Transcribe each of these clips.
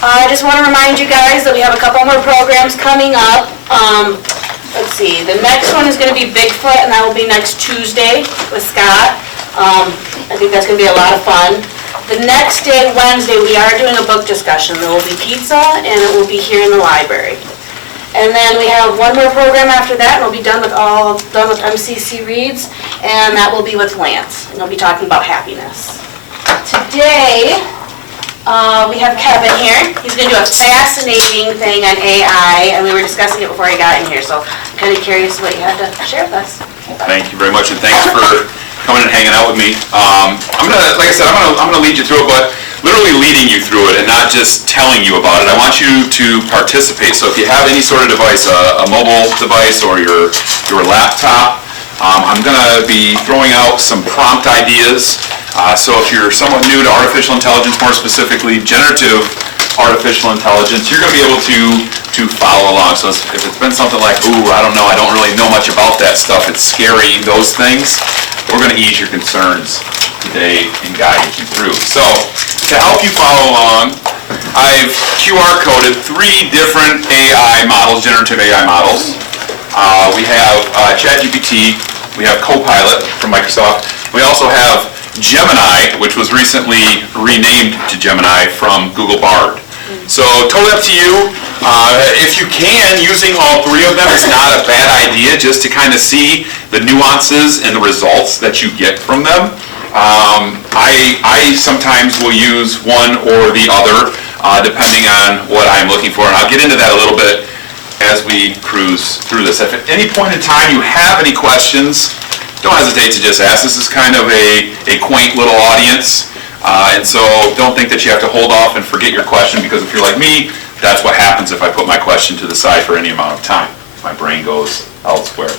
I just want to remind you guys that we have a couple more programs coming up. Let's see, the next one is going to be Bigfoot, and that will be next Tuesday with Scott. I think that's going to be a lot of fun. The next day, Wednesday, we are doing a book discussion. There will be pizza, and it will be here in the library. And then we have one more program after that, and we'll be done with MCC Reads, and that will be with Lance, and he'll be talking about happiness. Today, we have Kevin here. He's going to do a fascinating thing on AI, and we were discussing it before he got in here, so I'm kind of curious what you had to share with us. Thank you very much, and thanks for coming and hanging out with me. I'm gonna lead you through it, but literally leading you through it and not just telling you about it. I want you to participate. So if you have any sort of device, a mobile device or your laptop, I'm gonna be throwing out some prompt ideas. So if you're somewhat new to artificial intelligence, more specifically generative artificial intelligence, you're going to be able to follow along. So if it's been something like, ooh, I don't know, I don't really know much about that stuff, it's scary, those things, we're going to ease your concerns today and guide you through. So to help you follow along, I've QR coded 3 different AI models, generative AI models. We have ChatGPT, we have Copilot from Microsoft, we also have Gemini, which was recently renamed to Gemini from Google Bard. So totally up to you. If you can, using all 3 of them is not a bad idea, just to kind of see the nuances and the results that you get from them. I sometimes will use one or the other, depending on what I'm looking for, and I'll get into that a little bit as we cruise through this. If at any point in time you have any questions, don't hesitate to just ask. This is kind of a quaint little audience, and so don't think that you have to hold off and forget your question, because if you're like me, that's what happens if I put my question to the side for any amount of time. My brain goes elsewhere.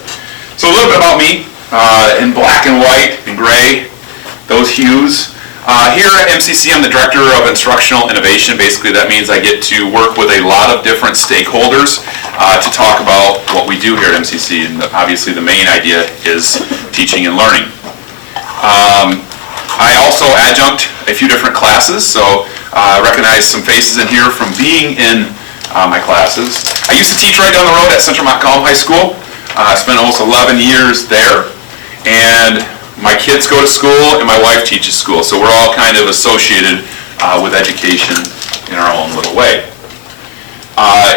So a little bit about me, in black and white and gray, those hues. Here at MCC, I'm the Director of Instructional Innovation. Basically, that means I get to work with a lot of different stakeholders to talk about what we do here at MCC, and obviously the main idea is teaching and learning. I also adjunct a few different classes, so I recognize some faces in here from being in my classes. I used to teach right down the road at Central Montcalm High School. I spent almost 11 years there, and my kids go to school and my wife teaches school, so we're all kind of associated with education in our own little way.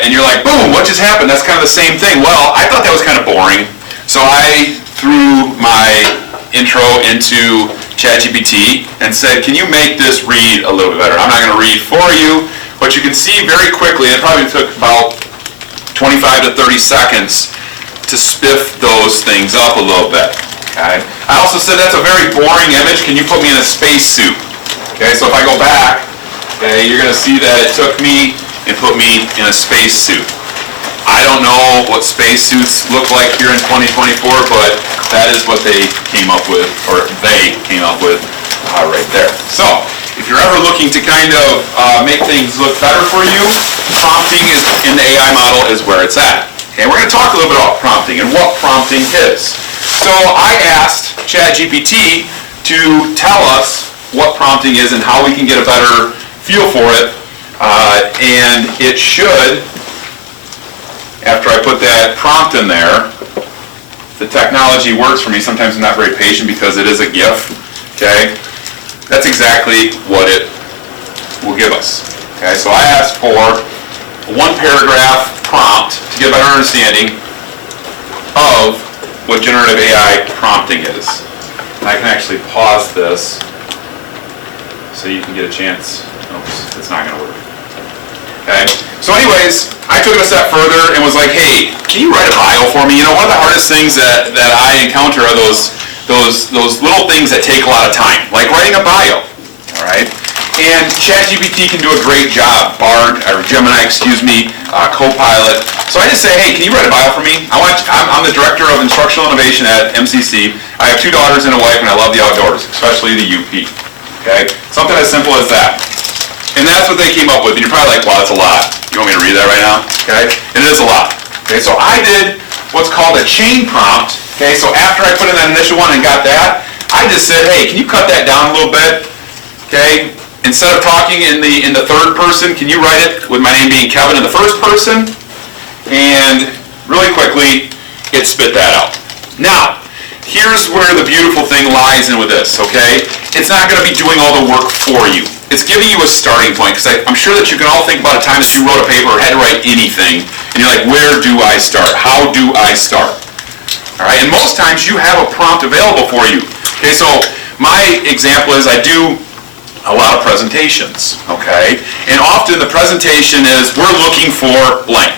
And you're like, boom, what just happened? That's kind of the same thing. Well, I thought that was kind of boring, so I threw my intro into ChatGPT and said, can you make this read a little bit better? I'm not going to read for you, but you can see very quickly, it probably took about 25 to 30 seconds to spiff those things up a little bit. Okay. I also said that's a very boring image. Can you put me in a space suit? Okay, so if I go back, okay, you're going to see that it took me and put me in a space suit. I don't know what space suits look like here in 2024, but that is what they came up with, or they came up with right there. So if you're ever looking to kind of make things look better for you, prompting is in the AI model is where it's at. Okay, we're going to talk a little bit about prompting and what prompting is. So I asked ChatGPT to tell us what prompting is and how we can get a better feel for it, and it should, after I put that prompt in there, the technology works for me. Sometimes I'm not very patient because it is a GIF, okay? That's exactly what it will give us, okay? So I asked for a 1-paragraph prompt to get a better understanding of what generative AI prompting is. And I can actually pause this so you can get a chance. Oops, it's not going to work. Okay. So anyways, I took it a step further and was like, hey, can you write a bio for me? You know, one of the hardest things that I encounter are those little things that take a lot of time, like writing a bio. All right. And ChatGPT can do a great job. Bard, or Gemini, excuse me, Copilot. So I just say, hey, can you write a bio for me? I'm the Director of Instructional Innovation at MCC. I have 2 daughters and a wife, and I love the outdoors, especially the UP. Okay? Something as simple as that. And that's what they came up with. And you're probably like, wow, that's a lot. You want me to read that right now? Okay? And it is a lot. Okay, so I did what's called a chain prompt. Okay, so after I put in that initial one and got that, I just said, hey, can you cut that down a little bit? Okay? instead of talking in the third person, can you write it with my name being Kevin in the first person? And really quickly, it spit that out. Now, here's where the beautiful thing lies in with this, okay? It's not going to be doing all the work for you. It's giving you a starting point, because I'm sure that you can all think about a time that you wrote a paper or had to write anything, and you're like, where do I start? How do I start? All right, and most times you have a prompt available for you. Okay, so my example is I do a lot of presentations, okay? And often the presentation is, we're looking for blank,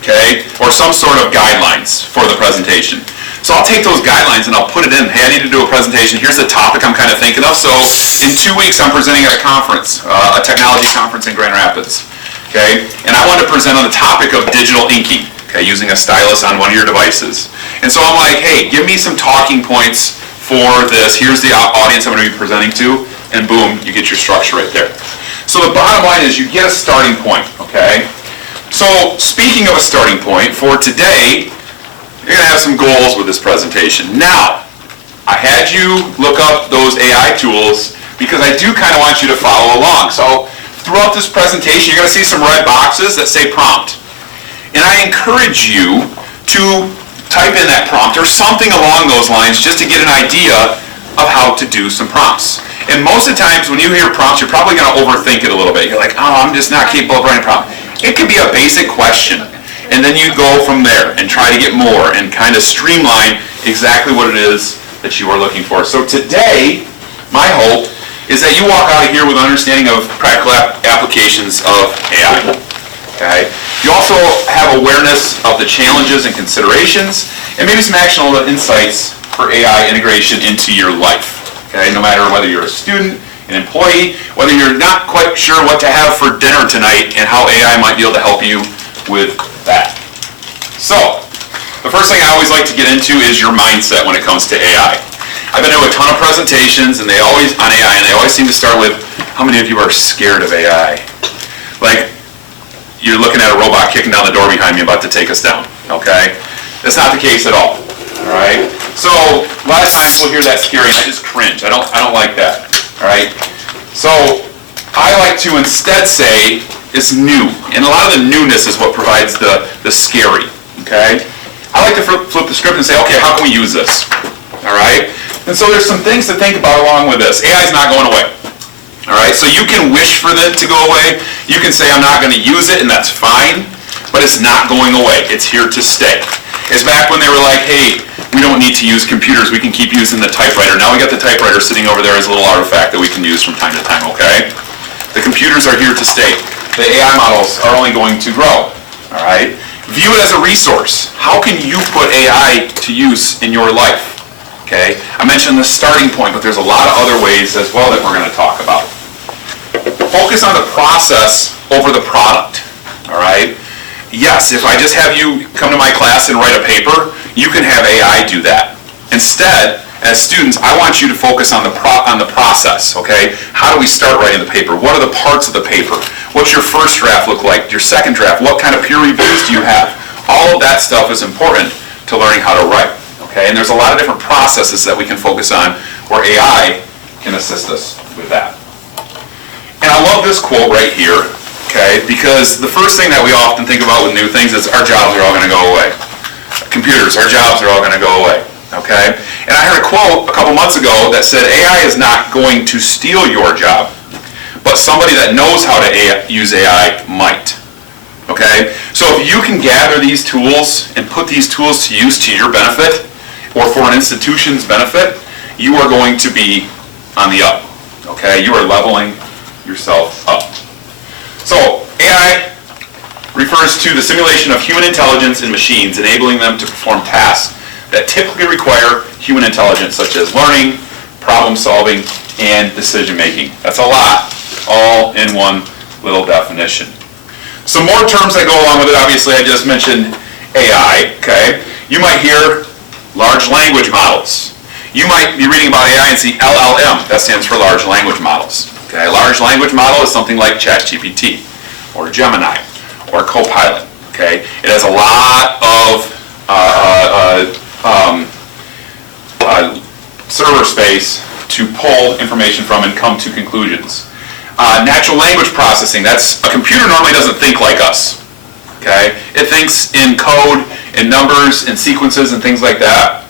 okay? Or some sort of guidelines for the presentation. So I'll take those guidelines and I'll put it in. Hey, I need to do a presentation. Here's the topic I'm kind of thinking of. So in 2 weeks, I'm presenting at a conference, a technology conference in Grand Rapids. Okay, and I want to present on the topic of digital inking. Okay, using a stylus on one of your devices. And so I'm like, hey, give me some talking points for this. Here's the audience I'm going to be presenting to, and boom, you get your structure right there. So the bottom line is you get a starting point. Okay. So speaking of a starting point, for today, you're going to have some goals with this presentation. Now, I had you look up those AI tools because I do kind of want you to follow along. So throughout this presentation, you're going to see some red boxes that say prompt. And I encourage you to type in that prompt or something along those lines just to get an idea of how to do some prompts. And most of the times when you hear prompts, you're probably going to overthink it a little bit. You're like, oh, I'm just not capable of writing a prompt. It could be a basic question. And then you go from there and try to get more and kind of streamline exactly what it is that you are looking for. So today, my hope is that you walk out of here with an understanding of practical applications of AI. Okay? You also have awareness of the challenges and considerations, and maybe some actionable insights for AI integration into your life. Okay? No matter whether you're a student, an employee, whether you're not quite sure what to have for dinner tonight, and how AI might be able to help you with that. So, the first thing I always like to get into is your mindset when it comes to AI. I've been to a ton of presentations and they always seem to start with, how many of you are scared of AI? Like, you're looking at a robot kicking down the door behind me about to take us down, okay? That's not the case at all right? So, a lot of times we'll hear that scary and I just cringe. I don't like that, all right? So, I like to instead say, it's new. And a lot of the newness is what provides the scary, okay? I like to flip the script and say, okay, how can we use this? All right? And so there's some things to think about along with this. AI is not going away. All right? So you can wish for it to go away. You can say, I'm not going to use it, and that's fine. But it's not going away. It's here to stay. It's back when they were like, hey, we don't need to use computers. We can keep using the typewriter. Now we got the typewriter sitting over there as a little artifact that we can use from time to time, okay? The computers are here to stay. The AI models are only going to grow, all right? View it as a resource. How can you put AI to use in your life, okay? I mentioned the starting point, but there's a lot of other ways as well that we're going to talk about. Focus on the process over the product, all right? Yes, if I just have you come to my class and write a paper, you can have AI do that. Instead, as students, I want you to focus on the process, okay? How do we start writing the paper? What are the parts of the paper? What's your first draft look like? Your second draft? What kind of peer reviews do you have? All of that stuff is important to learning how to write, okay? And there's a lot of different processes that we can focus on where AI can assist us with that. And I love this quote right here, okay? Because the first thing that we often think about with new things is our jobs are all going to go away. Computers, our jobs are all going to go away. Okay? And I heard a quote a couple months ago that said AI is not going to steal your job, but somebody that knows how to use AI might. Okay? So if you can gather these tools and put these tools to use to your benefit or for an institution's benefit, you are going to be on the up. Okay? You are leveling yourself up. So AI refers to the simulation of human intelligence in machines, enabling them to perform tasks that typically require human intelligence, such as learning, problem solving, and decision making. That's a lot, all in one little definition. Some more terms that go along with it, obviously I just mentioned AI, okay? You might hear large language models. You might be reading about AI and see LLM, that stands for large language models. Okay? A large language model is something like ChatGPT, or Gemini, or Copilot, okay? It has a lot of server space to pull information from and come to conclusions. Natural language processing, that's, a computer normally doesn't think like us, okay? It thinks in code, in numbers, in sequences, and things like that.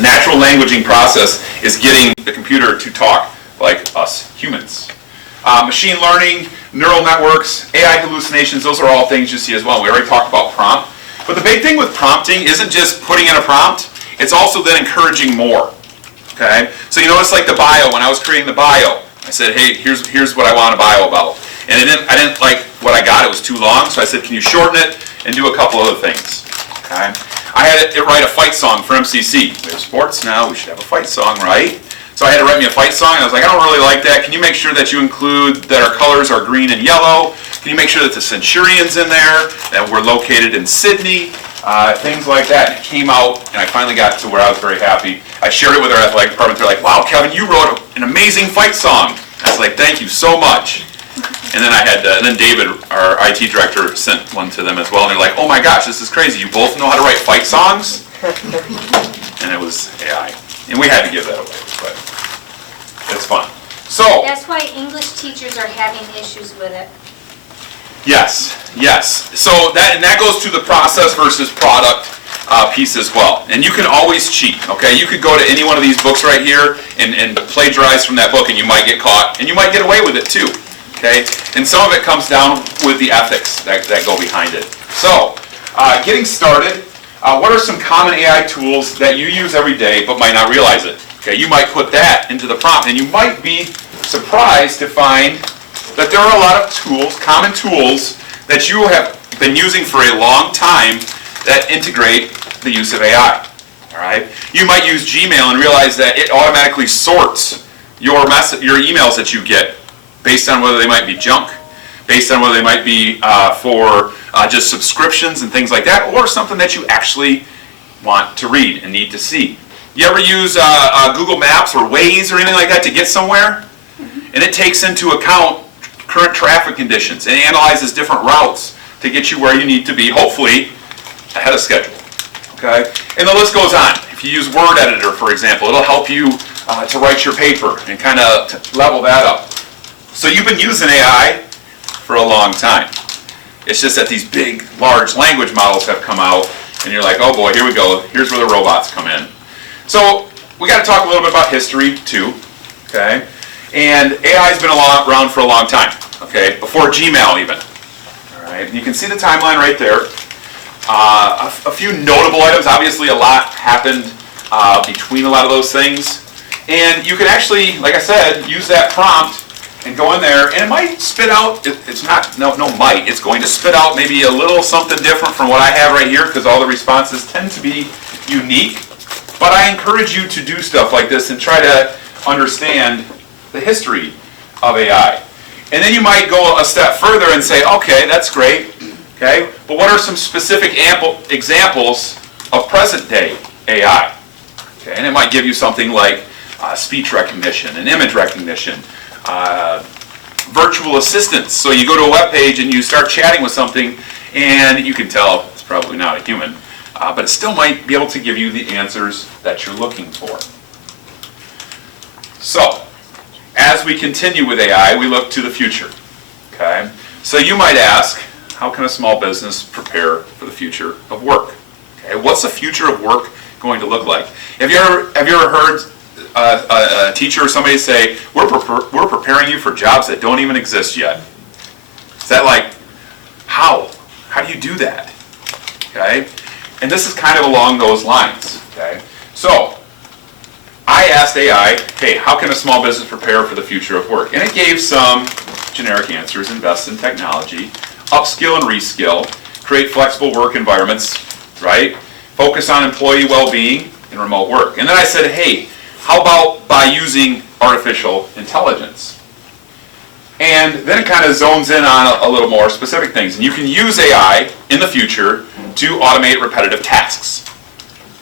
Natural languaging process is getting the computer to talk like us humans. Machine learning, neural networks, AI hallucinations, those are all things you see as well. We already talked about prompt. But the big thing with prompting isn't just putting in a prompt, it's also then encouraging more. Okay? So you notice like the bio, when I was creating the bio, I said, hey, here's what I want a bio about. And I didn't like what I got, it was too long, so I said, can you shorten it and do a couple other things? Okay? I had it write a fight song for MCC. We have sports now, we should have a fight song, right? So I had to write me a fight song, and I was like, I don't really like that. Can you make sure that you include that our colors are green and yellow? Can you make sure that the Centurion's in there, that we're located in Sydney? Things like that. And it came out, and I finally got to where I was very happy. I shared it with our athletic department. They're like, wow, Kevin, you wrote an amazing fight song. I was like, thank you so much. And then and then David, our IT director, sent one to them as well. And they're like, oh my gosh, this is crazy. You both know how to write fight songs? And it was AI. And we had to give that away, but it's fun. So That's why English teachers are having issues with it. yes. So that goes to the process versus product piece as well. And you can always cheat, okay? You could go to any one of these books right here and plagiarize from that book, and you might get caught, and you might get away with it too, okay? And some of it comes down with the ethics that go behind it. So, getting started, what are some common AI tools that you use every day but might not realize it? Okay, you might put that into the prompt, and you might be surprised to find that there are a lot of tools, common tools, that you have been using for a long time that integrate the use of AI. All right? You might use Gmail and realize that it automatically sorts your emails that you get based on whether they might be junk, based on whether they might be for just subscriptions and things like that, or something that you actually want to read and need to see. You ever use Google Maps or Waze or anything like that to get somewhere? And it takes into account current traffic conditions and analyzes different routes to get you where you need to be, hopefully ahead of schedule. Okay? And the list goes on. If you use Word Editor, for example, it'll help you to write your paper and kind of level that up. So you've been using AI for a long time. It's just that these big, large language models have come out, and you're like, oh boy, here we go. Here's where the robots come in. So we got to talk a little bit about history too. Okay? And AI's been around for a long time. Okay? Before Gmail even. All right? And you can see the timeline right there. A few notable items. Obviously, a lot happened between a lot of those things. And you can actually, like I said, use that prompt and go in there, and it might spit out, it's not, no might, it's going to spit out maybe a little something different from what I have right here, because all the responses tend to be unique. But I encourage you to do stuff like this and try to understand the history of AI. And then you might go a step further and say, okay, that's great, okay, but what are some specific examples of present day AI? Okay, and it might give you something like speech recognition and image recognition, virtual assistants. So you go to a web page and you start chatting with something, and you can tell it's probably not a human, but it still might be able to give you the answers that you're looking for. So, as we continue with AI, we look to the future. Okay? So you might ask, how can a small business prepare for the future of work? Okay? What's the future of work going to look like? Have you ever heard a teacher or somebody say, we're preparing you for jobs that don't even exist yet? Is that like, how? How do you do that? Okay? And this is kind of along those lines. Okay? So, I asked AI, hey, how can a small business prepare for the future of work? And it gave some generic answers: invest in technology, upskill and reskill, create flexible work environments, right? Focus on employee well-being and remote work. And then I said, hey, how about by using artificial intelligence? And then it kind of zones in on a little more specific things. And you can use AI in the future to automate repetitive tasks,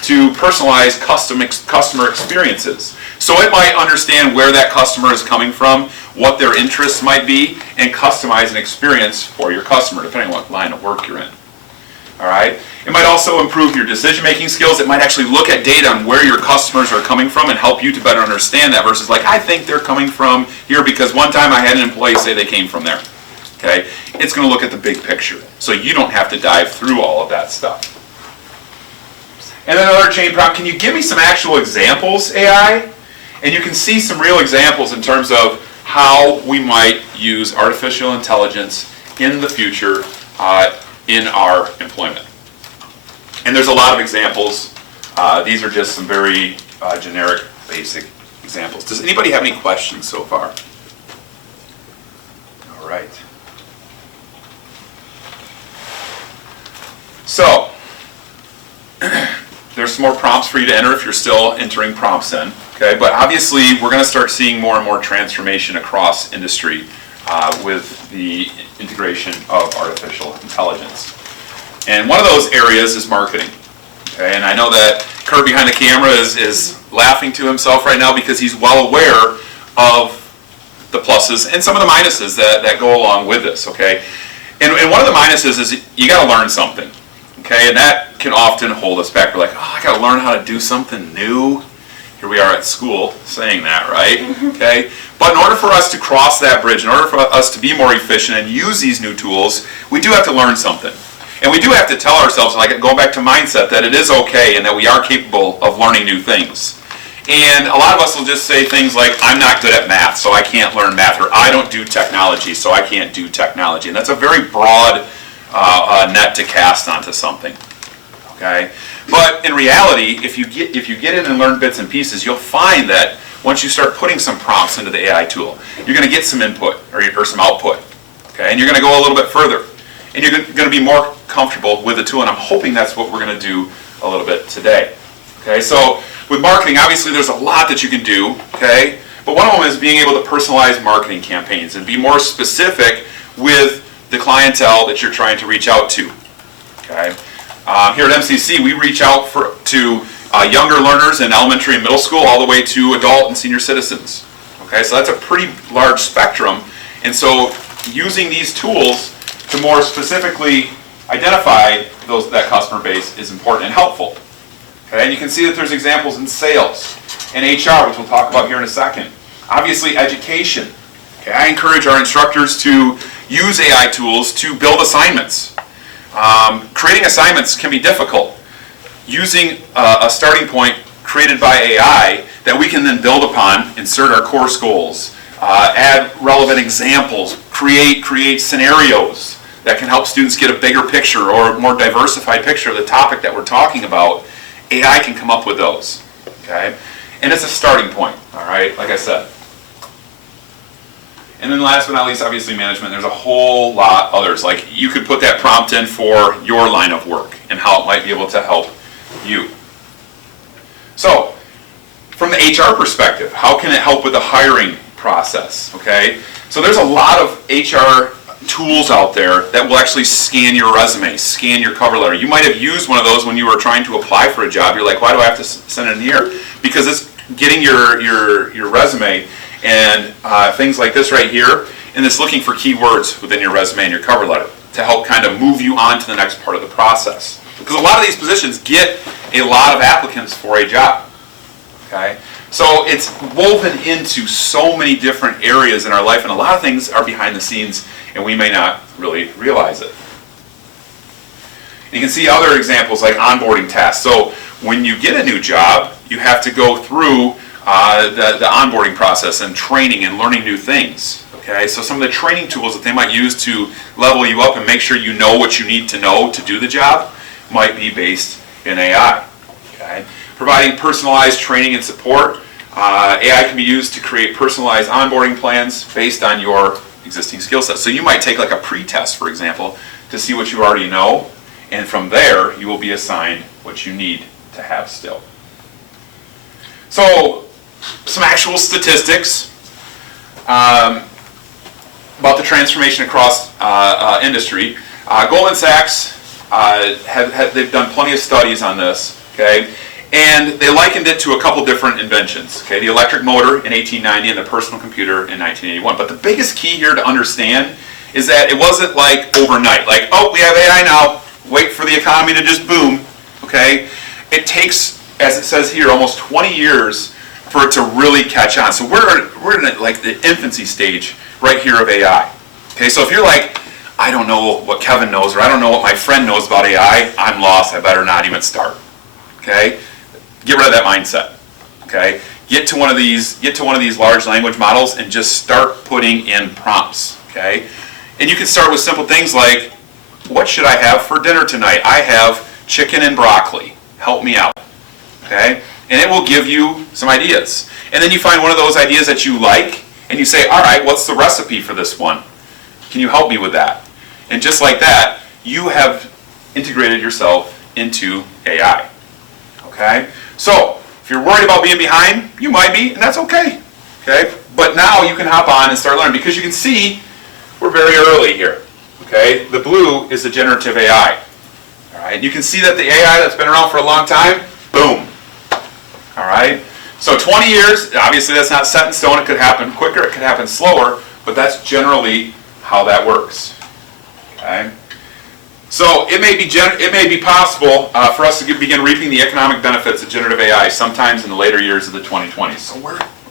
to personalize customer experiences. So it might understand where that customer is coming from, what their interests might be, and customize an experience for your customer, depending on what line of work you're in. all right? It might also improve your decision-making skills. It might actually look at data on where your customers are coming from and help you to better understand that versus like, I think they're coming from here because one time I had an employee say they came from there, okay? It's going to look at the big picture, so you don't have to dive through all of that stuff. And then another chain prompt, can you give me some actual examples, AI? And you can see some real examples in terms of how we might use artificial intelligence in the future in our employment. And there's a lot of examples. These are just some very generic, basic examples. Does anybody have any questions so far? All right. So, there's some more prompts for you to enter if you're still entering prompts in. Okay, but obviously we're going to start seeing more and more transformation across industry with the integration of artificial intelligence. And one of those areas is marketing. Okay, and I know that Kurt behind the camera is laughing to himself right now because he's well aware of the pluses and some of the minuses that go along with this. Okay, and one of the minuses is you got to learn something. Okay, and that can often hold us back. We're like, oh, I got to learn how to do something new. Here we are at school saying that, right? Okay, but in order for us to cross that bridge, in order for us to be more efficient and use these new tools, we do have to learn something. And we do have to tell ourselves, like going back to mindset, that it is okay and that we are capable of learning new things. And a lot of us will just say things like, I'm not good at math, so I can't learn math, or I don't do technology, so I can't do technology. And that's a very broad net to cast onto something. Okay? But in reality, if you get in and learn bits and pieces, you'll find that once you start putting some prompts into the AI tool, you're going to get some input or some output. Okay? And you're going to go a little bit further. And you're going to be more comfortable with the tool, and I'm hoping that's what we're going to do a little bit today. Okay? So with marketing, obviously there's a lot that you can do. Okay? But one of them is being able to personalize marketing campaigns and be more specific with the clientele that you're trying to reach out to. Okay? Here at MCC, we reach out to younger learners in elementary and middle school all the way to adult and senior citizens. Okay, so that's a pretty large spectrum. And so using these tools to more specifically identify that customer base is important and helpful. Okay, and you can see that there's examples in sales and HR, which we'll talk about here in a second. Obviously, education. Okay, I encourage our instructors to use AI tools to build assignments. Creating assignments can be difficult. Using a starting point created by AI that we can then build upon, insert our course goals, add relevant examples, create scenarios that can help students get a bigger picture or a more diversified picture of the topic that we're talking about. AI can come up with those. Okay? And it's a starting point, all right, like I said. And then last but not least, obviously management. There's a whole lot others. Like you could put that prompt in for your line of work and how it might be able to help you. So, from the HR perspective, how can it help with the hiring process? Okay, so there's a lot of HR tools out there that will actually scan your resume, scan your cover letter. You might have used one of those when you were trying to apply for a job. You're like, why do I have to send it in here? Because it's getting your resume and things like this right here, and it's looking for keywords within your resume and your cover letter to help kind of move you on to the next part of the process. Because a lot of these positions get a lot of applicants for a job. Okay? So it's woven into so many different areas in our life, and a lot of things are behind the scenes, and we may not really realize it. And you can see other examples like onboarding tasks. So when you get a new job, you have to go through the onboarding process and training and learning new things. Okay, so some of the training tools that they might use to level you up and make sure you know what you need to know to do the job might be based in AI. Okay, providing personalized training and support. AI can be used to create personalized onboarding plans based on your existing skill set. So you might take like a pre-test, for example, to see what you already know, and from there you will be assigned what you need to have still. So some actual statistics about the transformation across industry. Goldman Sachs, they've done plenty of studies on this, okay? And they likened it to a couple different inventions, okay? The electric motor in 1890 and the personal computer in 1981. But the biggest key here to understand is that it wasn't like overnight, like, oh, we have AI now, wait for the economy to just boom, okay? It takes, as it says here, almost 20 years for it to really catch on. So we're in like the infancy stage right here of AI. Okay, so if you're like, I don't know what Kevin knows, or I don't know what my friend knows about AI, I'm lost, I better not even start. Okay? Get rid of that mindset. Okay? Get to one of these large language models and just start putting in prompts. Okay? And you can start with simple things like, what should I have for dinner tonight? I have chicken and broccoli. Help me out. Okay? And it will give you some ideas. And then you find one of those ideas that you like, and you say, all right, what's the recipe for this one? Can you help me with that? And just like that, you have integrated yourself into AI. Okay? So, if you're worried about being behind, you might be, and that's okay. Okay? But now you can hop on and start learning, because you can see we're very early here. Okay? The blue is the generative AI. All right? You can see that the AI that's been around for a long time, boom. All right? So 20 years, obviously that's not set in stone. It could happen quicker, it could happen slower, but that's generally how that works. Okay? So it may be possible for us to begin reaping the economic benefits of generative AI sometimes in the later years of the 2020s. So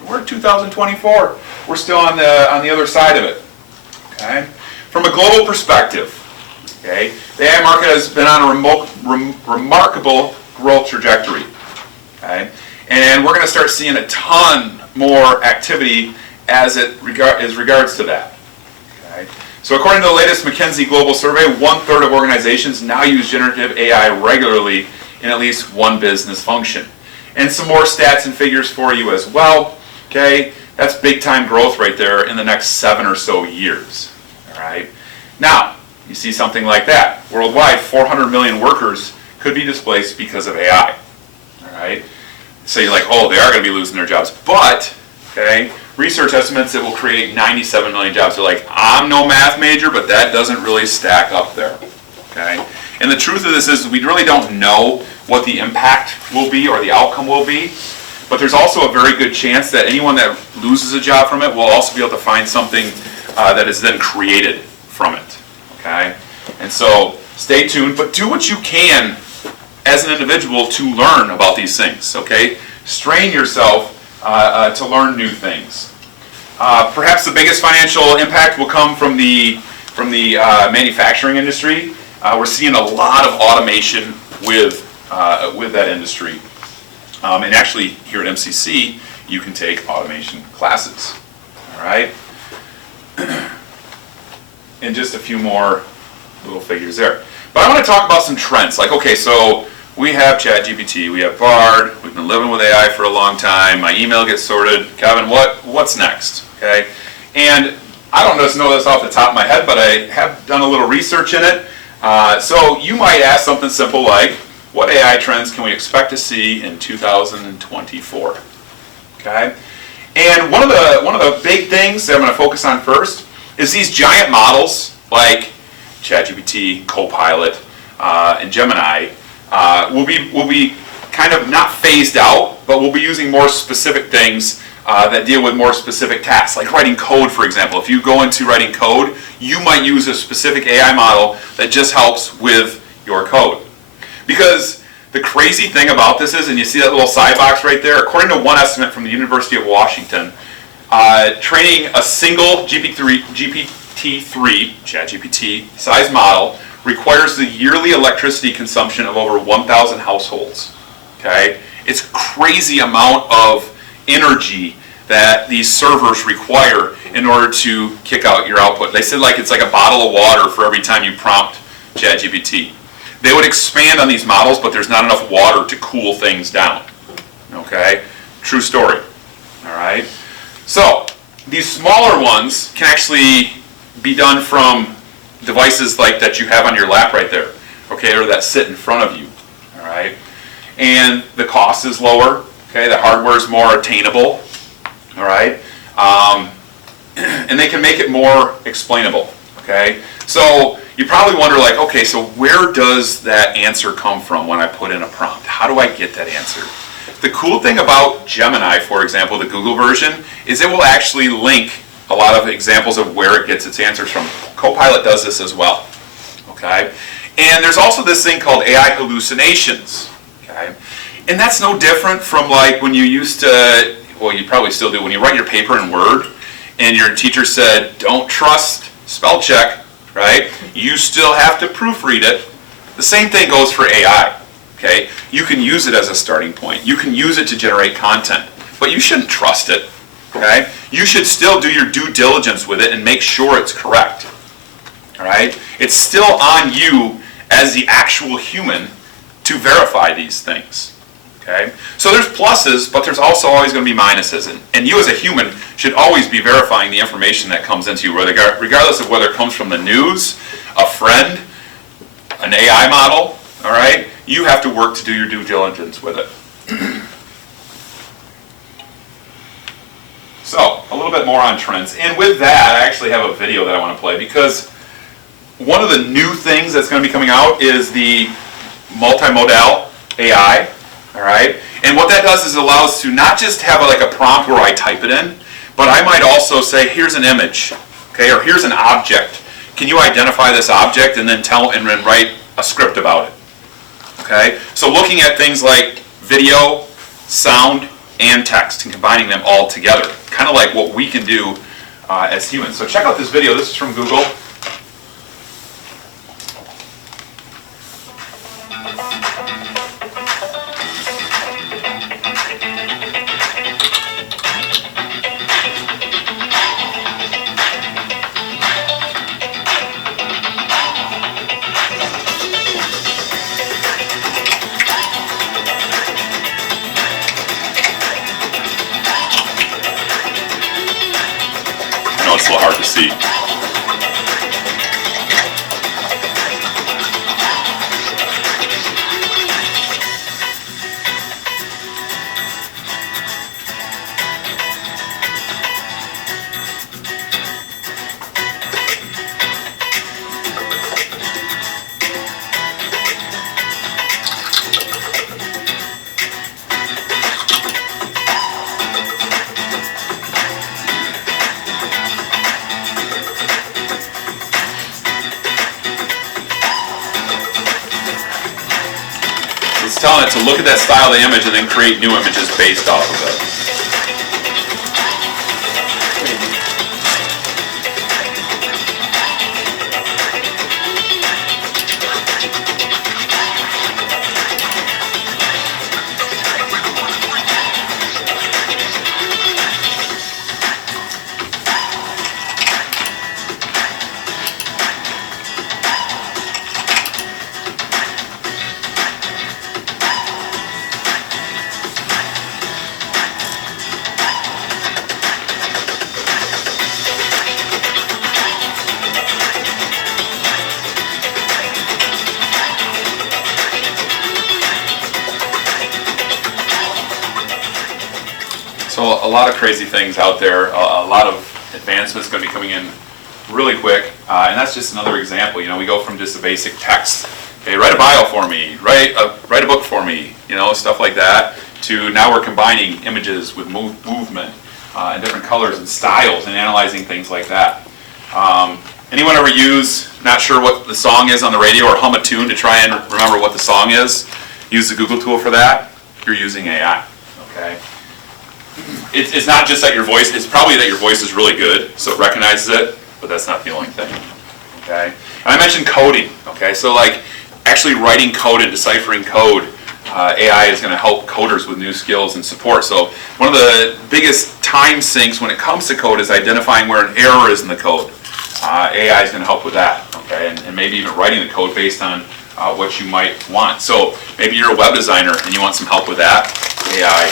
we're 2024. We're still on the other side of it. Okay? From a global perspective, okay, the AI market has been on a remarkable growth trajectory. Okay? And we're going to start seeing a ton more activity as regards to that. Okay? So according to the latest McKinsey Global Survey, 1/3 of organizations now use generative AI regularly in at least one business function. And some more stats and figures for you as well. Okay? That's big time growth right there in the next 7 or so years. All right? Now, you see something like that. Worldwide, 400 million workers could be displaced because of AI. All right? So you're like, oh, they are going to be losing their jobs. But, okay, research estimates it will create 97 million jobs. They're like, I'm no math major, but that doesn't really stack up there. Okay? And the truth of this is we really don't know what the impact will be or the outcome will be. But there's also a very good chance that anyone that loses a job from it will also be able to find something that is then created from it. Okay? And so stay tuned, but do what you can as an individual to learn about these things, okay? Strain yourself to learn new things. Perhaps the biggest financial impact will come from the manufacturing industry. We're seeing a lot of automation with that industry. And actually, here at MCC, you can take automation classes, all right? And just a few more little figures there. But I want to talk about some trends. Like, okay, so we have ChatGPT, we have Bard, we've been living with AI for a long time, my email gets sorted. Kevin, what's next? Okay? And I don't just know this off the top of my head, but I have done a little research in it. So you might ask something simple like, what AI trends can we expect to see in 2024? Okay? And one of the big things that I'm going to focus on first is these giant models like ChatGPT, Copilot, and Gemini will be kind of not phased out, but we'll be using more specific things that deal with more specific tasks, like writing code, for example. If you go into writing code, you might use a specific AI model that just helps with your code. Because the crazy thing about this is, and you see that little side box right there, according to one estimate from the University of Washington, training a single GPT-3 ChatGPT size model requires the yearly electricity consumption of over 1,000 households. Okay? It's a crazy amount of energy that these servers require in order to kick out your output. They said it's like a bottle of water for every time you prompt ChatGPT. They would expand on these models, but there's not enough water to cool things down. Okay? True story. All right? So, these smaller ones can actually be done from devices like that you have on your lap right there, okay, or that sit in front of you, all right? And the cost is lower, okay, the hardware is more attainable, all right? And they can make it more explainable, okay? So you probably wonder okay, so where does that answer come from when I put in a prompt? How do I get that answer? The cool thing about Gemini, for example, the Google version, is it will actually link a lot of examples of where it gets its answers from. Copilot does this as well, okay? And there's also this thing called AI hallucinations. Okay? And that's no different from like when you used to, well, you probably still do, when you write your paper in Word and your teacher said, don't trust spell check, right? You still have to proofread it. The same thing goes for AI. Okay? You can use it as a starting point. You can use it to generate content, but you shouldn't trust it. Okay? You should still do your due diligence with it and make sure it's correct. All right? It's still on you as the actual human to verify these things. Okay? So there's pluses, but there's also always going to be minuses. And you as a human should always be verifying the information that comes into you, regardless of whether it comes from the news, a friend, an AI model. All right? You have to work to do your due diligence with it. So, a little bit more on trends. And with that, I actually have a video that I want to play because one of the new things that's going to be coming out is the multimodal AI. All right? And what that does is it allows to not just have like a prompt where I type it in, but I might also say, here's an image, okay, or here's an object. Can you identify this object and then then write a script about it? Okay? So looking at things like video, sound, and text and combining them all together. Kind of like what we can do as humans. So check out this video. This is from Google. I know it's a little hard to see. It's telling it to look at that style of the image and then create new images based off of it. So a lot of crazy things out there, a lot of advancements going to be coming in really quick, and that's just another example. You know, we go from just a basic text, okay, write a bio for me, write a book for me, you know, stuff like that, to now we're combining images with movement and different colors and styles and analyzing things like that. Anyone ever use, not sure what the song is on the radio, or hum a tune to try and remember what the song is? Use the Google tool for that. You're using AI, okay? It's not just that your voice, it's probably that your voice is really good, so it recognizes it, but that's not the only thing, okay? And I mentioned coding, okay? So like actually writing code and deciphering code, AI is going to help coders with new skills and support. So one of the biggest time sinks when it comes to code is identifying where an error is in the code. AI is going to help with that, okay? And maybe even writing the code based on what you might want. So maybe you're a web designer and you want some help with that, AI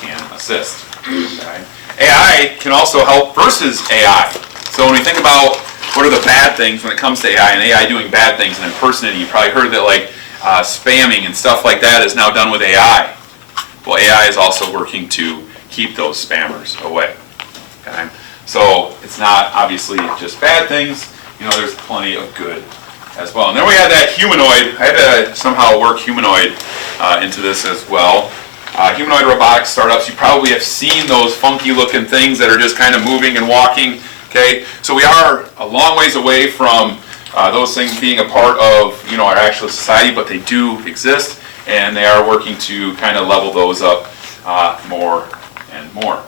can assist. Okay? AI can also help versus AI. So when we think about what are the bad things when it comes to AI, and AI doing bad things and impersonating, you probably heard that like spamming and stuff like that is now done with AI. Well, AI is also working to keep those spammers away. Okay? So it's not obviously just bad things, you know, there's plenty of good as well. And then we had that humanoid. I had to somehow work humanoid into this as well. Humanoid robotics startups, you probably have seen those funky looking things that are just kind of moving and walking. Okay, so we are a long ways away from those things being a part of, our actual society, but they do exist, and they are working to kind of level those up more and more.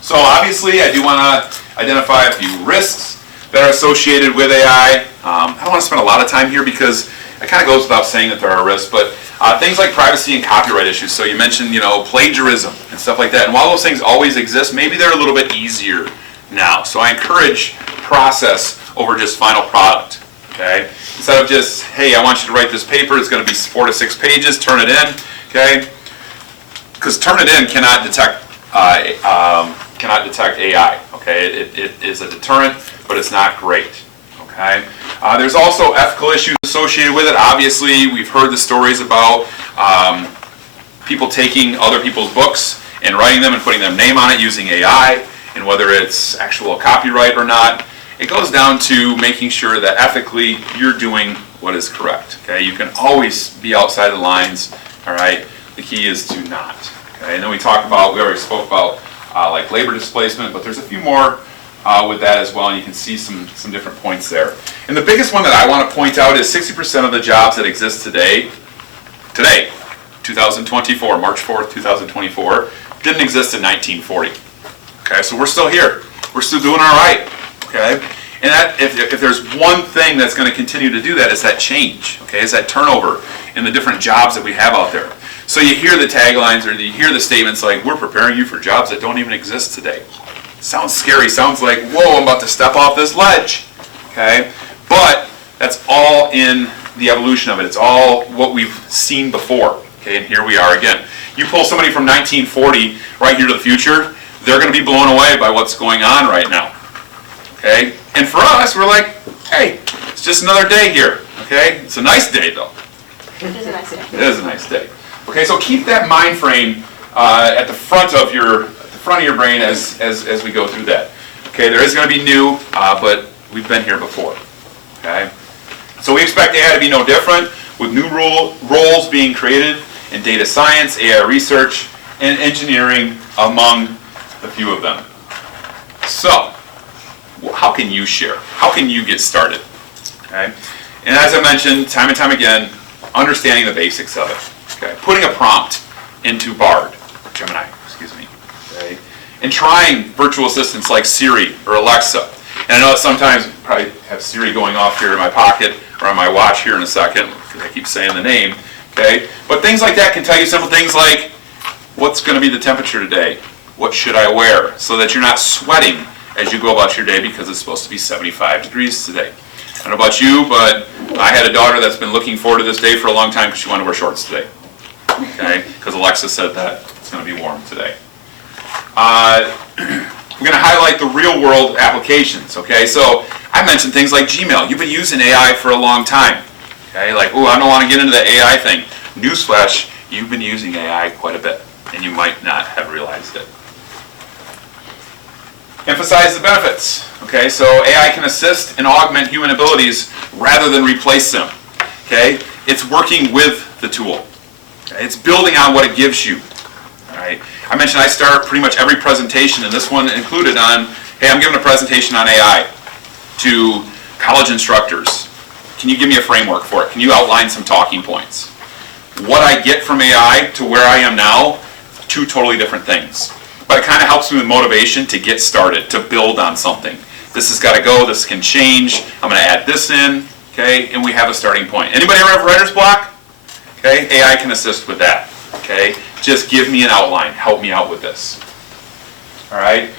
So obviously, I do want to identify a few risks that are associated with AI. I don't want to spend a lot of time here because it kind of goes without saying that there are risks, but things like privacy and copyright issues. So you mentioned, plagiarism and stuff like that. And while those things always exist, maybe they're a little bit easier now. So I encourage process over just final product. Okay? Instead of just, hey, I want you to write this paper. It's going to be 4 to 6 pages. Turn it in. Okay? Because turn it in cannot detect AI. Okay? It is a deterrent, but it's not great. Okay? There's also ethical issues associated with it. Obviously, we've heard the stories about people taking other people's books and writing them and putting their name on it using AI, and whether it's actual copyright or not. It goes down to making sure that ethically you're doing what is correct. Okay? You can always be outside the lines. All right? The key is to not. Okay? And then we already spoke about like labor displacement, but there's a few more with that as well, and you can see some different points there. And the biggest one that I want to point out is 60% of the jobs that exist today, 2024, March 4th, 2024, didn't exist in 1940. Okay, so we're still here. We're still doing all right. Okay, and that, if there's one thing that's going to continue to do that, is that change. Okay, is that turnover in the different jobs that we have out there. So you hear the taglines or you hear the statements like, we're preparing you for jobs that don't even exist today. Sounds scary, sounds like, whoa, I'm about to step off this ledge. Okay, but that's all in the evolution of it. It's all what we've seen before. Okay, and here we are again. You pull somebody from 1940 right here to the future, they're going to be blown away by what's going on right now. Okay, and for us, we're like, hey, it's just another day here. Okay, it's a nice day though. It is a nice day. It is a nice day. Okay, so keep that mind frame at the front of your brain as we go through that. Okay, there is going to be new, but we've been here before. Okay, so we expect AI to be no different, with new roles being created in data science, AI research, and engineering, among a few of them. So, how can you share? How can you get started? Okay, and as I mentioned time and time again, understanding the basics of it. Okay, putting a prompt into Bard, or Gemini, okay, and trying virtual assistants like Siri or Alexa. And I know that sometimes I probably have Siri going off here in my pocket or on my watch here in a second, because I keep saying the name, okay? But things like that can tell you simple things like, what's going to be the temperature today? What should I wear? So that you're not sweating as you go about your day, because it's supposed to be 75 degrees today. I don't know about you, but I had a daughter that's been looking forward to this day for a long time because she wanted to wear shorts today. Okay? Because Alexa said that it's going to be warm today. We're going to highlight the real world applications. Okay? So I mentioned things like Gmail. You've been using AI for a long time. Okay? Like, oh, I don't want to get into the AI thing. Newsflash, you've been using AI quite a bit, and you might not have realized it. Emphasize the benefits. Okay, so AI can assist and augment human abilities rather than replace them. Okay, it's working with the tool. Okay? It's building on what it gives you. All right, I mentioned I start pretty much every presentation, and this one included on, hey, I'm giving a presentation on AI to college instructors. Can you give me a framework for it? Can you outline some talking points? What I get from AI to where I am now, two totally different things. But it kind of helps me with motivation to get started, to build on something. This has got to go, this can change, I'm going to add this in, okay, and we have a starting point. Anybody ever have writer's block? Okay, AI can assist with that, okay? Just give me an outline, help me out with this. All right?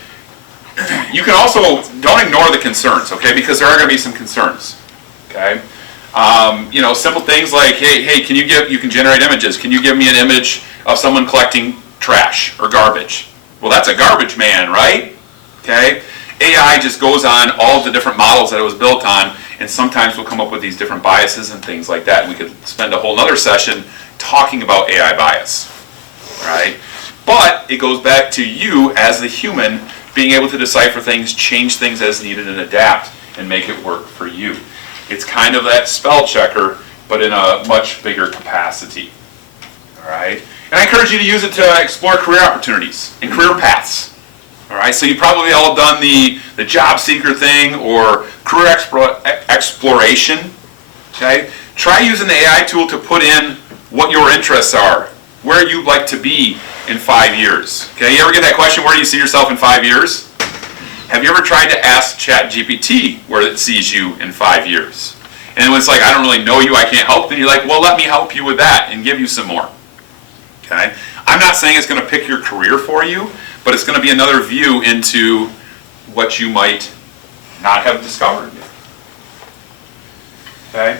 You can also, don't ignore the concerns, okay, because there are going to be some concerns, okay? You know, simple things like, hey, you can generate images. Can you give me an image of someone collecting trash or garbage? Well, that's a garbage man, right? Okay? AI just goes on all the different models that it was built on, and sometimes we'll come up with these different biases and things like that. And we could spend a whole other session talking about AI bias, right? But it goes back to you as the human being able to decipher things, change things as needed, and adapt, and make it work for you. It's kind of that spell checker, but in a much bigger capacity, all right? And I encourage you to use it to explore career opportunities and career paths. All right, so you've probably all done the job seeker thing or career exploration. Okay, try using the AI tool to put in what your interests are, where you'd like to be in 5 years. Okay, you ever get that question, where do you see yourself in 5 years? Have you ever tried to ask ChatGPT where it sees you in 5 years? And when it's like, I don't really know you, I can't help, then you're like, well, let me help you with that and give you some more. Okay, I'm not saying it's going to pick your career for you, but it's going to be another view into what you might not have discovered yet. Okay,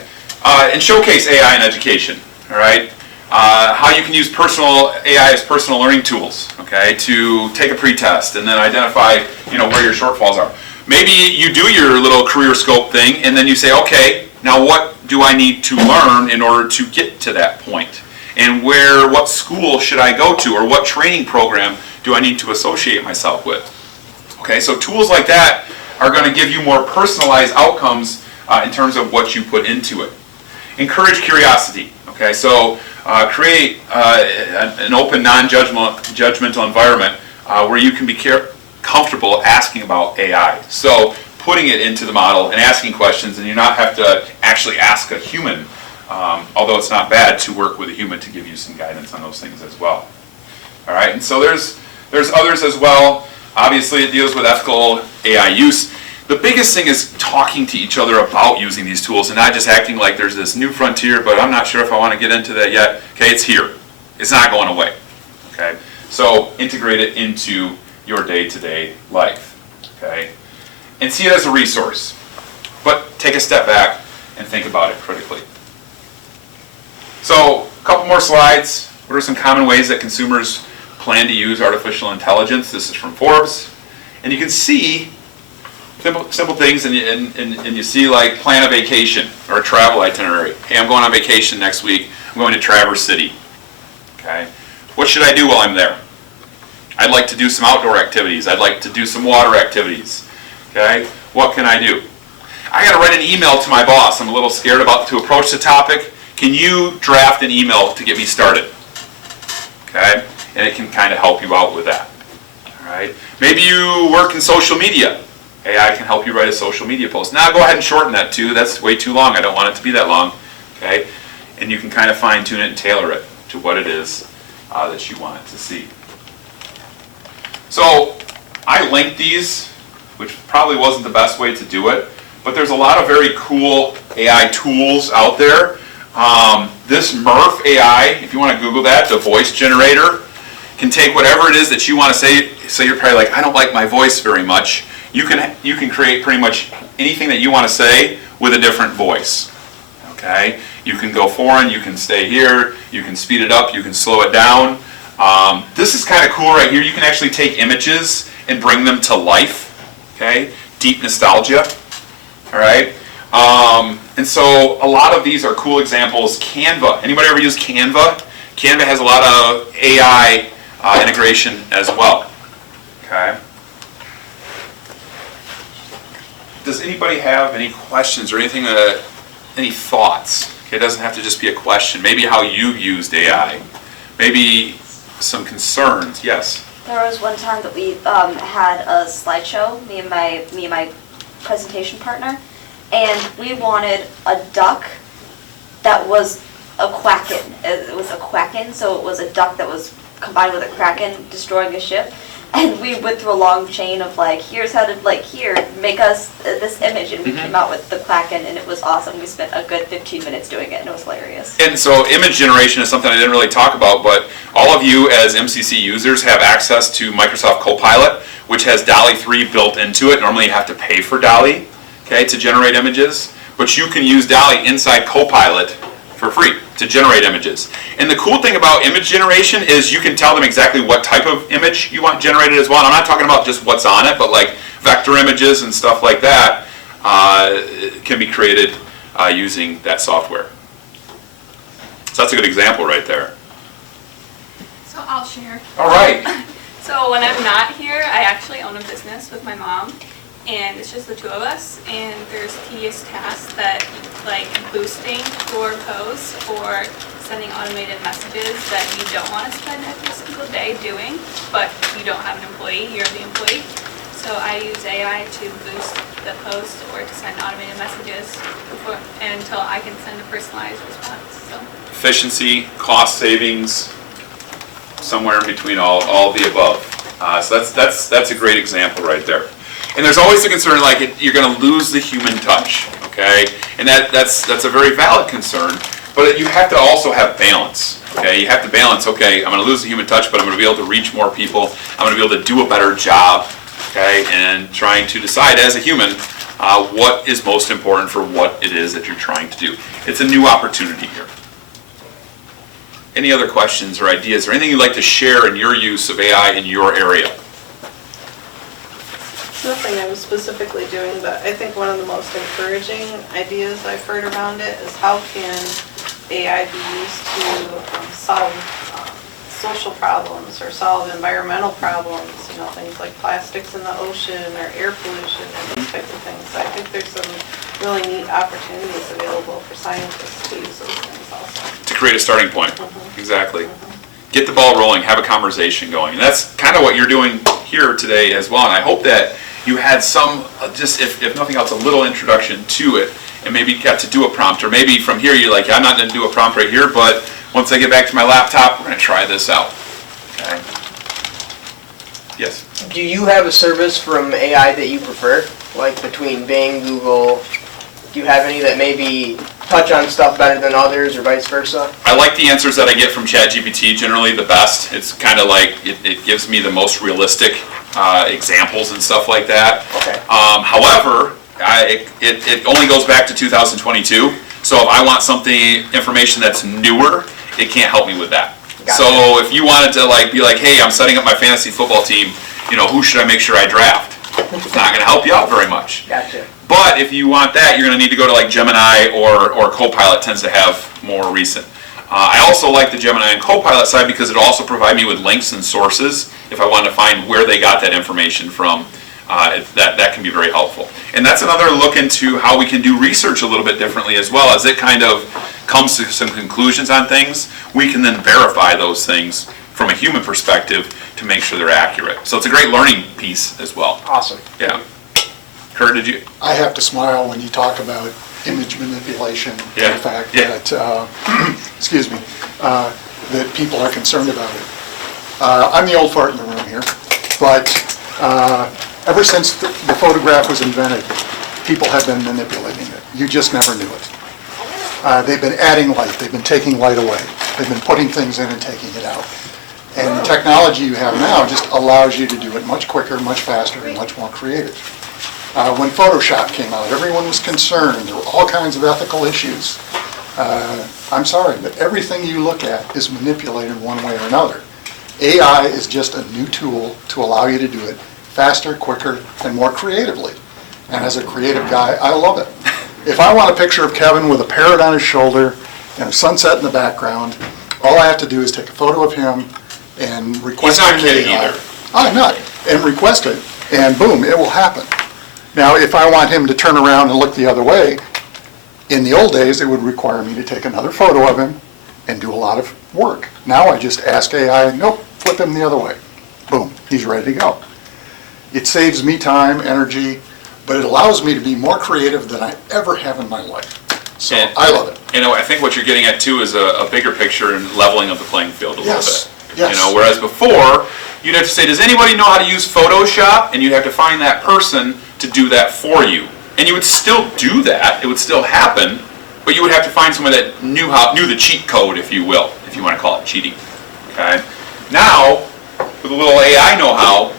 and showcase AI in education. All right, how you can use AI as personal learning tools. Okay, to take a pretest and then identify, where your shortfalls are. Maybe you do your little career scope thing, and then you say, okay, now what do I need to learn in order to get to that point? And what school should I go to, or what training program do I need to associate myself with? Okay, so tools like that are going to give you more personalized outcomes in terms of what you put into it. Encourage curiosity. Okay, so create an open, non-judgmental environment where you can be comfortable asking about AI. So putting it into the model and asking questions, and you not have to actually ask a human, although it's not bad to work with a human to give you some guidance on those things as well. All right, and so there's others as well. Obviously, it deals with ethical AI use. The biggest thing is talking to each other about using these tools and not just acting like there's this new frontier, but I'm not sure if I want to get into that yet. Okay, it's here. It's not going away. Okay, so integrate it into your day-to-day life. Okay, and see it as a resource, but take a step back and think about it critically. So, a couple more slides. What are some common ways that consumers plan to use artificial intelligence? This is from Forbes, and you can see simple things, and you see like plan a vacation or a travel itinerary. Hey, I'm going on vacation next week. I'm going to Traverse City. Okay, what should I do while I'm there? I'd like to do some outdoor activities. I'd like to do some water activities. Okay, what can I do? I got to write an email to my boss. I'm a little scared to approach the topic. Can you draft an email to get me started? Okay, and it can kind of help you out with that. All right, maybe you work in social media. AI can help you write a social media post. Now go ahead and shorten that too. That's way too long. I don't want it to be that long. Okay, and you can kind of fine tune it and tailor it to what it is that you want it to see. So I linked these, which probably wasn't the best way to do it, but there's a lot of very cool AI tools out there. This Murph AI, if you want to Google that, the voice generator, can take whatever it is that you want to say. So you're probably like, I don't like my voice very much. You can create pretty much anything that you want to say with a different voice. Okay? You can go foreign, you can stay here, you can speed it up, you can slow it down. This is kind of cool right here. You can actually take images and bring them to life. Okay? Deep nostalgia. All right? And so a lot of these are cool examples. Canva. Anybody ever use Canva? Canva has a lot of AI integration as well. Okay? Does anybody have any questions or anything, any thoughts? Okay, it doesn't have to just be a question. Maybe how you used AI. Maybe some concerns. Yes? There was one time that we had a slideshow, me and my presentation partner, and we wanted a duck that was a kraken. It was a kraken, so it was a duck that was combined with a kraken destroying a ship. And we went through a long chain of like, here's how to, like, here, make us this image, and we came out with the kraken, and it was awesome. We spent a good 15 minutes doing it, and it was hilarious. And so image generation is something I didn't really talk about, but all of you as MCC users have access to Microsoft Copilot, which has DALL-E 3 built into it. Normally you have to pay for DALL-E, okay, to generate images, but you can use DALL-E inside Copilot for free to generate images. And the cool thing about image generation is you can tell them exactly what type of image you want generated as well. And I'm not talking about just what's on it, but like vector images and stuff like that can be created using that software. So that's a good example right there. So I'll share. All right. So when I'm not here, I actually own a business with my mom, and it's just the two of us, and there's tedious tasks that, like boosting your posts or sending automated messages that you don't want to spend every single day doing, but you don't have an employee, you're the employee. So I use AI to boost the post or to send automated messages until I can send a personalized response. So Efficiency, cost savings, somewhere in between all of the above. So that's a great example right there. And there's always the concern, like you're going to lose the human touch, okay? And that's a very valid concern. But you have to also have balance, okay? You have to balance, okay, I'm going to lose the human touch, but I'm going to be able to reach more people. I'm going to be able to do a better job, okay? And trying to decide as a human what is most important for what it is that you're trying to do. It's a new opportunity here. Any other questions or ideas or anything you'd like to share in your use of AI in your area? Nothing I'm specifically doing, but I think one of the most encouraging ideas I've heard around it is how can AI be used to solve social problems or solve environmental problems, things like plastics in the ocean or air pollution and these types of things. So I think there's some really neat opportunities available for scientists to use those things also. To create a starting point. Exactly. Get the ball rolling, have a conversation going. And that's kind of what you're doing here today as well. And I hope that you had some, just if nothing else, a little introduction to it, and maybe got to do a prompt. Or maybe from here you're like, yeah, I'm not going to do a prompt right here, but once I get back to my laptop, we're going to try this out. Okay. Yes? Do you have a service from AI that you prefer? Like between Bing, Google? Do you have any that maybe touch on stuff better than others or vice versa? I like the answers that I get from ChatGPT, generally the best. It's kind of like, it gives me the most realistic examples and stuff like that. Okay. However, it only goes back to 2022. So if I want information that's newer, it can't help me with that. Gotcha. So if you wanted to be like, hey, I'm setting up my fantasy football team, who should I make sure I draft? It's not going to help you out very much. Gotcha. But if you want that, you're going to need to go to like Gemini or Copilot tends to have more recent. I also like the Gemini and Copilot side because it'll also provide me with links and sources if I want to find where they got that information from. That can be very helpful. And that's another look into how we can do research a little bit differently as well. As it kind of comes to some conclusions on things, we can then verify those things from a human perspective to make sure they're accurate. So it's a great learning piece as well. Awesome. Yeah. Kurt, did you? I have to smile when you talk about image manipulation, Yeah. the fact Yeah. that, excuse me, that people are concerned about it. I'm the old fart in the room here, but ever since the photograph was invented, people have been manipulating it. You just never knew it. They've been adding light, they've been taking light away, they've been putting things in and taking it out. And the technology you have now just allows you to do it much quicker, much faster, and much more creative. When Photoshop came out, everyone was concerned. There were all kinds of ethical issues. I'm sorry, but everything you look at is manipulated one way or another. AI is just a new tool to allow you to do it faster, quicker, and more creatively. And as a creative guy, I love it. If I want a picture of Kevin with a parrot on his shoulder and a sunset in the background, all I have to do is take a photo of him and request it. He's not kidding either. I'm not. And request it, and boom, it will happen. Now, if I want him to turn around and look the other way, in the old days, it would require me to take another photo of him and do a lot of work. Now I just ask AI, nope, flip him the other way. Boom, he's ready to go. It saves me time, energy, but it allows me to be more creative than I ever have in my life. So And- I love it. I think what you're getting at too is a bigger picture and leveling of the playing field a little Yes, bit. yes. Whereas before, you'd have to say, does anybody know how to use Photoshop? And you'd have to find that person to do that for you. And you would still do that, it would still happen, but you would have to find someone that knew the cheat code, if you will, if you want to call it cheating. Okay? Now, with a little AI know-how,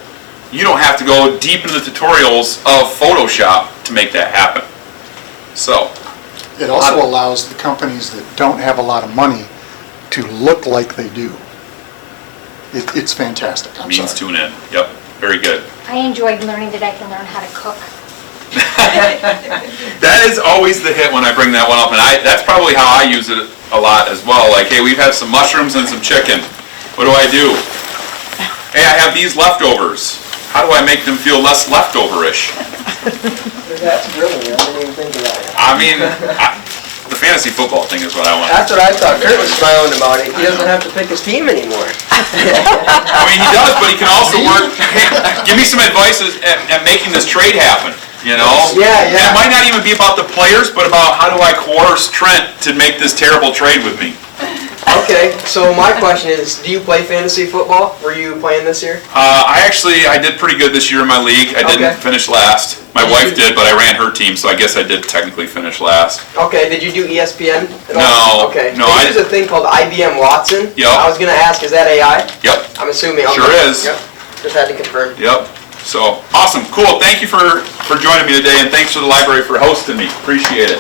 you don't have to go deep into the tutorials of Photoshop to make that happen. So, It also allows the companies that don't have a lot of money to look like they do. It's fantastic. I'm means sorry. tune in. Yep, very good. I enjoyed learning that I can learn how to cook. That is always the hit when I bring that one up, and that's probably how I use it a lot as well. Like, hey, we've had some mushrooms and some chicken. What do I do? Hey, I have these leftovers. How do I make them feel less leftover-ish? That's brilliant, I didn't even think of that. I mean, the fantasy football thing is what I want. That's what I thought, Kurt was smiling about it, he doesn't have to pick his team anymore. I mean, he does, but he can also work, give me some advice at making this trade happen, you know? Yeah, And it might not even be about the players, but about how do I coerce Trent to make this terrible trade with me? Okay, so my question is, do you play fantasy football? Were you playing this year? I did pretty good this year in my league. I didn't Okay. finish last. My wife did, but I ran her team, so I guess I did technically finish last. Okay, did you do ESPN at No, all? Okay. no, They use a thing called IBM Watson. Yep. I was gonna ask, is that AI? Yep, I'm assuming. Okay. Sure is. Yep, just had to confirm. yep. So, awesome, cool. Thank you for joining me today, and thanks to the library for hosting me. Appreciate it.